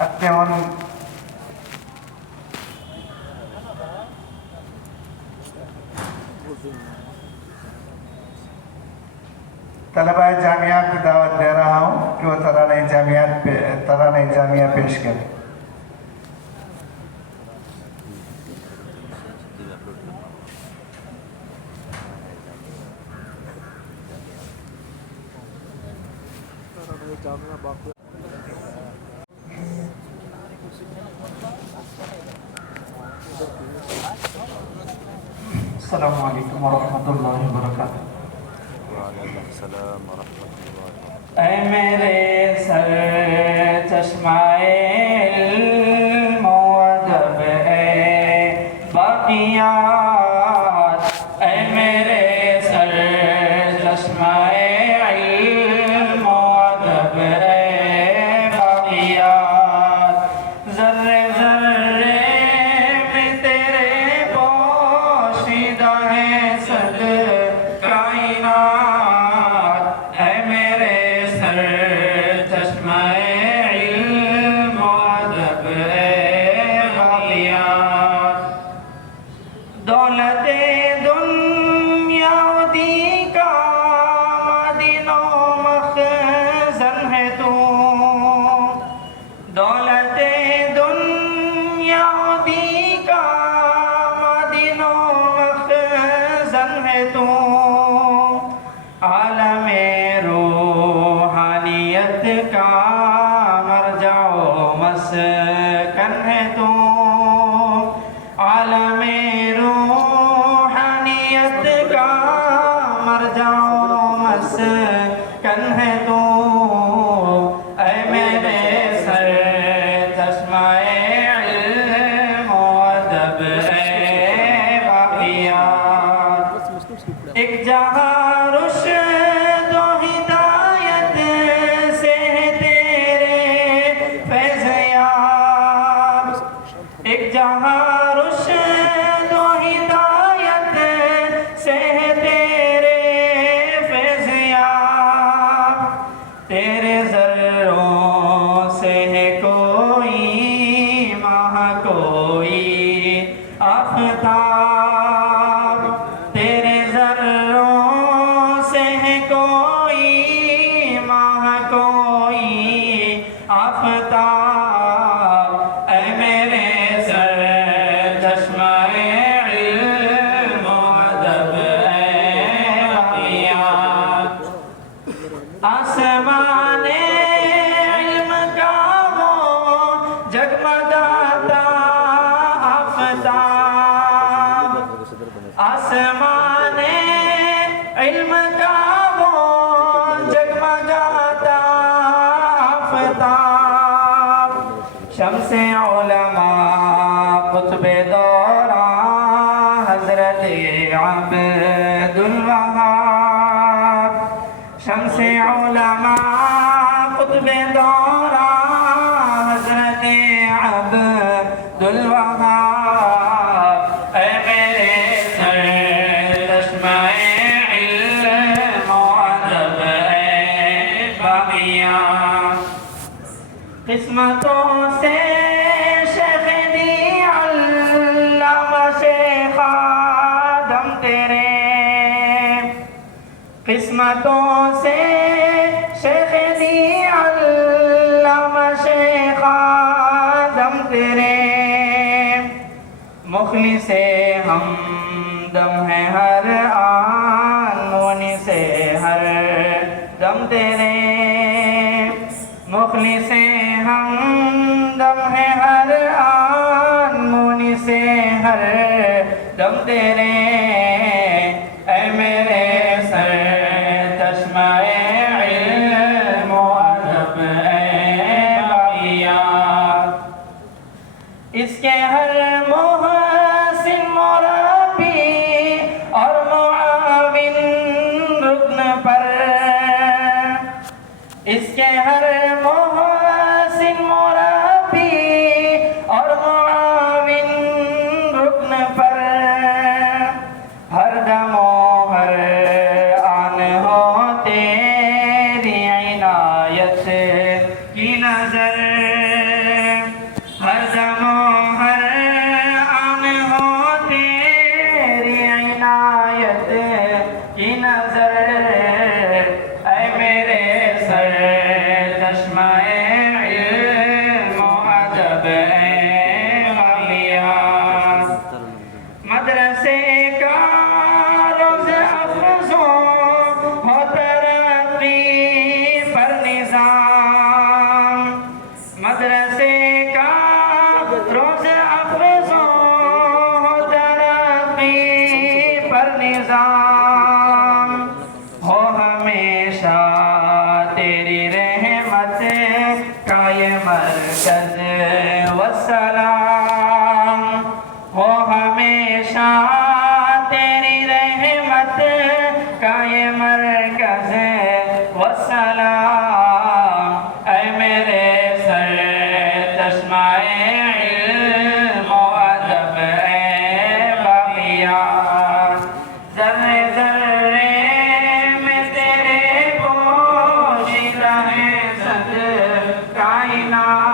اپنے ان طلباء جامعہ کو دعوت دے رہا ہوں کہ وہ ترانہ جامعہ پیش کریں. السلام علیکم ورحمۃ اللہ وبرکاتہ. وعلیکم السلام ورحمۃ اللہ. اے میرے سر چشمائے علم و ادب اے باقیات، اے میرے سر چشمائے علم و ادب اے باقیات، ذرے ذرے میں تیرے پوشیدہ ہے صد کائنات. دولت دنیا دی کا مدین و مخزن ہے تو، دولت دنیا دی کا مدین و مخزن ہے تو، عالم روحانیت کا مرجع و مسکن ہے تو، عالم روحانیت کا مرجع و مسکن ہے تو، اے میرے سر چشمائے علم و ادب اے باقیات، ایک جہاں رشد و ہدایت سے تیرے فیض یاب، ایک جہاں رشد و ہدایت سے تیرے فیض یاب، تیرے ذروں سے ہے کوئی ماہ کوئی آفتاب، تیرے ذروں سے ہے کوئی ماہ کوئی آفتاب، اے میرے سر چشمائے علم و ادب اے باقیات، آسمان علم کا وہ جگمگاتا آفتاب، آسمان علم کا وہ جگمگاتا آفتاب، شمس علماء قطب دوران حضرت عبد الوہاب، شمس علماء قطب دوران حضرت عبد الوہاب، اے میرے سر چشمائے علم و ادب اے باقیات، قسمتوں سے شیخ دی علامہ شیخ آدم تیرے، قسمتوں سے شیخ دی علامہ شیخ آدم تیرے، مخلص ہمدم ہے ہر آن مونس ہر دم تیرے، مخلص ہمدم ہے ہر آن مونس ہر دم تیرے، اے میرے سر چشمائے علم و ادب اے باقیات، اس کے ہر محسن مربی اور معاون رکن پر، اس کے ہر محسن مربی اور معاون رکن پر، ہر دم و ہر آن ہو تیری عنایت کی نظر، ہر دم و ہر آن ہو تیری عنایت کی نظر اے میرے سر چشمہ علم و ادب اے غالیات مدرسے کا روز افزوں ہو ترقی پر نظام مدرسے کا روز افزوں ہو ترقی پر نظام ہو ہمیشہ تیری رحمت کا یہ مرکز والسلام ہو ہمیشہ تیری رحمت کا یہ مرکز والسلام اے میرے سر چشمہ علم و ادب اے باقیات ذرے ذرے میں تیرے پوشیدہ ہے صد کائنات